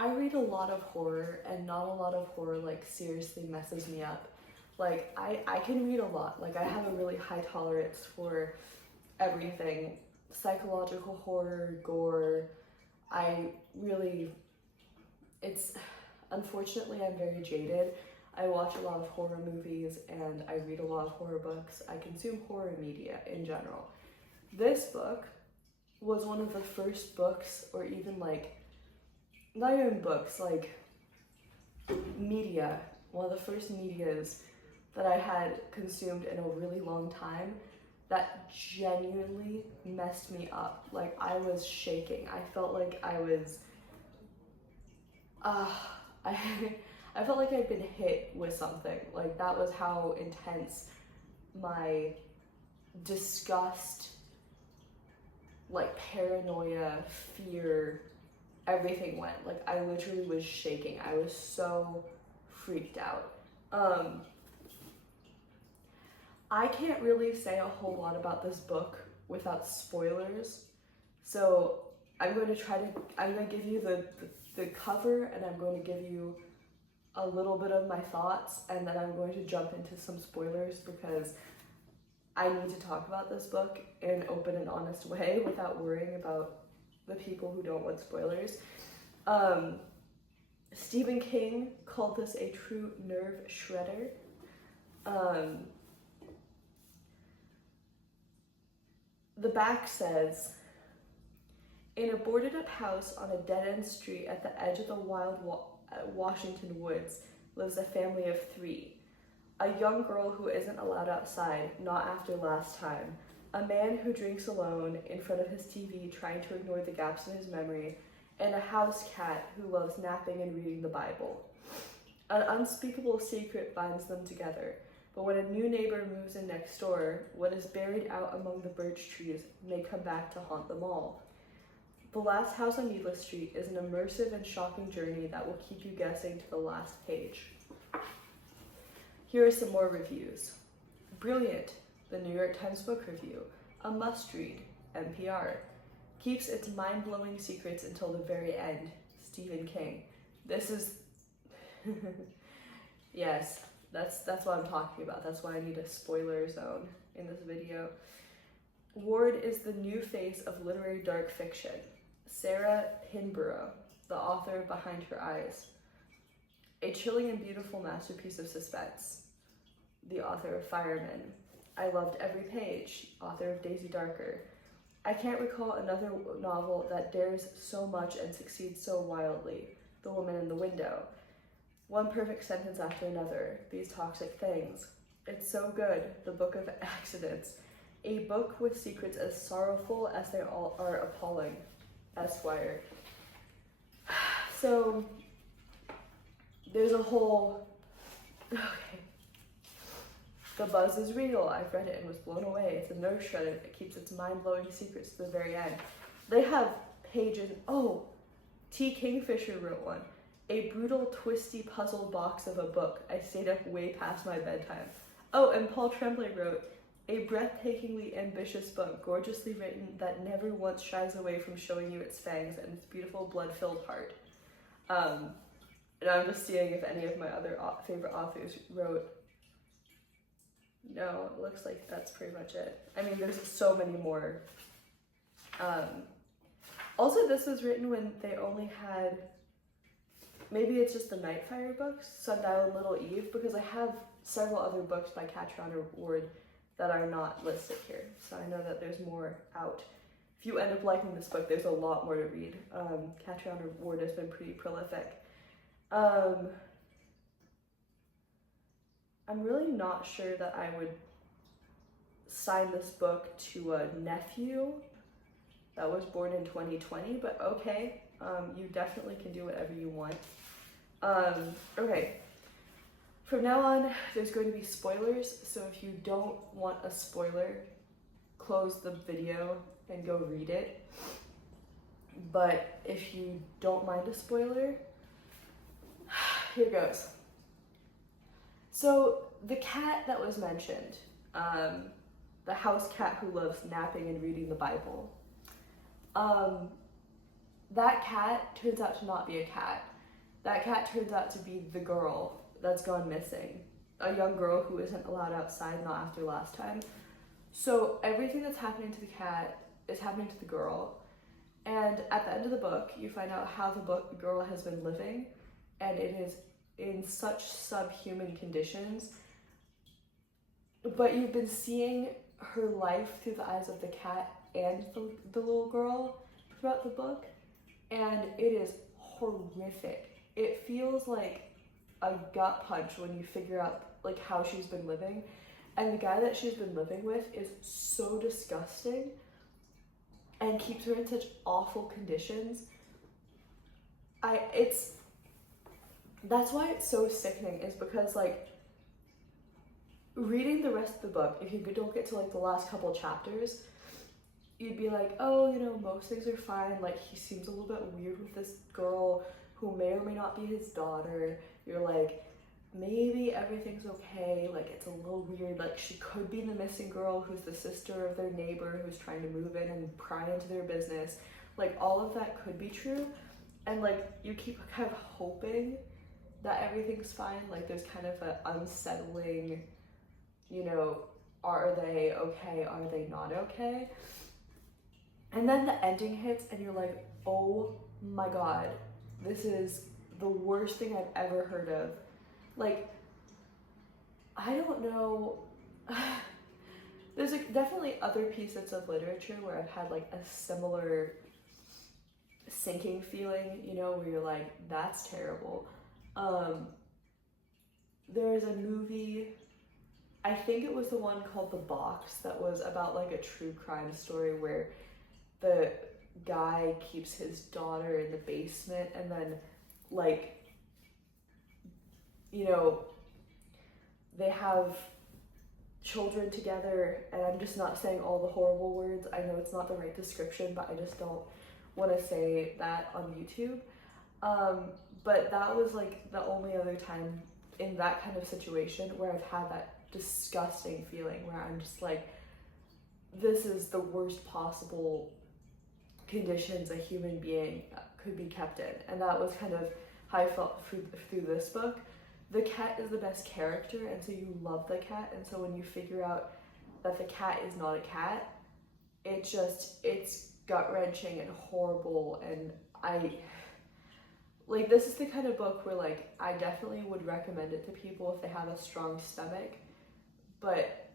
I read a lot of horror, and not a lot of horror like seriously messes me up. Like I can read a lot. Like I have a really high tolerance for everything. Psychological horror, gore. I really it's unfortunately I'm very jaded. I watch a lot of horror movies and I read a lot of horror books. I consume horror media in general. This book was one of the first books, or even like not even books, like media, one of the first medias that I had consumed in a really long time that genuinely messed me up. Like I was shaking. I felt like I was uh I I felt like I'd been hit with something. Like that was how intense my disgust, like paranoia, fear, everything went. Like I literally was shaking. I was so freaked out. I can't really say a whole lot about this book without spoilers. So I'm going to give you the cover, and I'm going to give you a little bit of my thoughts, and then I'm going to jump into some spoilers because I need to talk about this book in an open and honest way without worrying about the people who don't want spoilers. Stephen King called this a true nerve shredder. The back says, in a boarded up house on a dead-end street at the edge of the wild Washington woods lives a family of three. A young girl who isn't allowed outside, not after last time. A man who drinks alone in front of his TV trying to ignore the gaps in his memory. And a house cat who loves napping and reading the Bible. An unspeakable secret binds them together. But when a new neighbor moves in next door, what is buried out among the birch trees may come back to haunt them all. The Last House on Needless Street is an immersive and shocking journey that will keep you guessing to the last page. Here are some more reviews. Brilliant, the New York Times Book Review. A must-read, NPR. Keeps its mind-blowing secrets until the very end, Stephen King. This is... Yes, that's what I'm talking about. That's why I need a spoiler zone in this video. Ward is the new face of literary dark fiction. Sarah Pinborough, the author behind Her Eyes. A chilling and beautiful masterpiece of suspense. The author of Fireman. I loved every page. Author of Daisy Darker. I can't recall another novel that dares so much and succeeds so wildly. The Woman in the Window. One perfect sentence after another. These toxic things. It's so good. The Book of Accidents. A book with secrets as sorrowful as they all are appalling. Esquire. So, there's a whole... Okay. The buzz is real. I've read it and was blown away. It's a nerve shredder that keeps its mind-blowing secrets to the very end. They have pages... Oh! T. Kingfisher wrote one. A brutal, twisty puzzle box of a book. I stayed up way past my bedtime. Oh, and Paul Tremblay wrote, a breathtakingly ambitious book, gorgeously written, that never once shies away from showing you its fangs and its beautiful blood-filled heart. And I'm just seeing if any of my other favorite authors wrote. No, it looks like that's pretty much it. I mean, there's so many more. Also, this was written when they only had, maybe it's just the Nightfire books, Sundial and Little Eve, because I have several other books by Catriona Ward that are not listed here. So I know that there's more out. If you end up liking this book, there's a lot more to read. Catriona Ward has been pretty prolific. I'm really not sure that I would sign this book to a nephew that was born in 2020, but okay, you definitely can do whatever you want. Okay, from now on, there's going to be spoilers, so if you don't want a spoiler, close the video and go read it. But if you don't mind a spoiler, here goes. So the cat that was mentioned, the house cat who loves napping and reading the Bible, that cat turns out to not be a cat. that cat turns out to be the girl that's gone missing, a young girl who isn't allowed outside, not after last time. So everything that's happening to the cat is happening to the girl, and at the end of the book, you find out how the girl has been living, and it is in such subhuman conditions. But you've been seeing her life through the eyes of the cat and the little girl throughout the book, and it is horrific. It feels like a gut punch when you figure out like how she's been living, and the guy that she's been living with is so disgusting and keeps her in such awful conditions. That's why it's so sickening, is because like reading the rest of the book, if you don't get to like the last couple chapters, you'd be like, oh, you know, most things are fine. Like, he seems a little bit weird with this girl who may or may not be his daughter. You're like, maybe everything's okay. Like, it's a little weird. Like, she could be the missing girl who's the sister of their neighbor who's trying to move in and pry into their business. Like, all of that could be true. And like, you keep kind of hoping that everything's fine. Like, there's kind of an unsettling, you know, are they okay? Are they not okay? And then the ending hits and you're like, oh my God, this is the worst thing I've ever heard of. Like, I don't know. There's like definitely other pieces of literature where I've had like a similar sinking feeling, you know, where you're like, that's terrible. There's a movie, I think it was the one called The Box, that was about like a true crime story where the guy keeps his daughter in the basement, and then like, you know, they have children together, and I'm just not saying all the horrible words. I know it's not the right description, but I just don't want to say that on YouTube. But that was like the only other time in that kind of situation where I've had that disgusting feeling where I'm just like, this is the worst possible conditions a human being could be kept in. And that was kind of how I felt through this book. The cat is the best character, and so you love the cat, and so when you figure out that the cat is not a cat, it's gut-wrenching and horrible. And this is the kind of book where like I definitely would recommend it to people if they have a strong stomach, but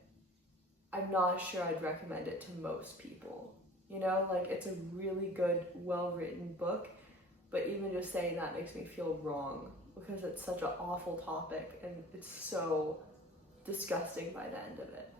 I'm not sure I'd recommend it to most people. You know, like, it's a really good, well-written book, but even just saying that makes me feel wrong because it's such an awful topic and it's so disgusting by the end of it.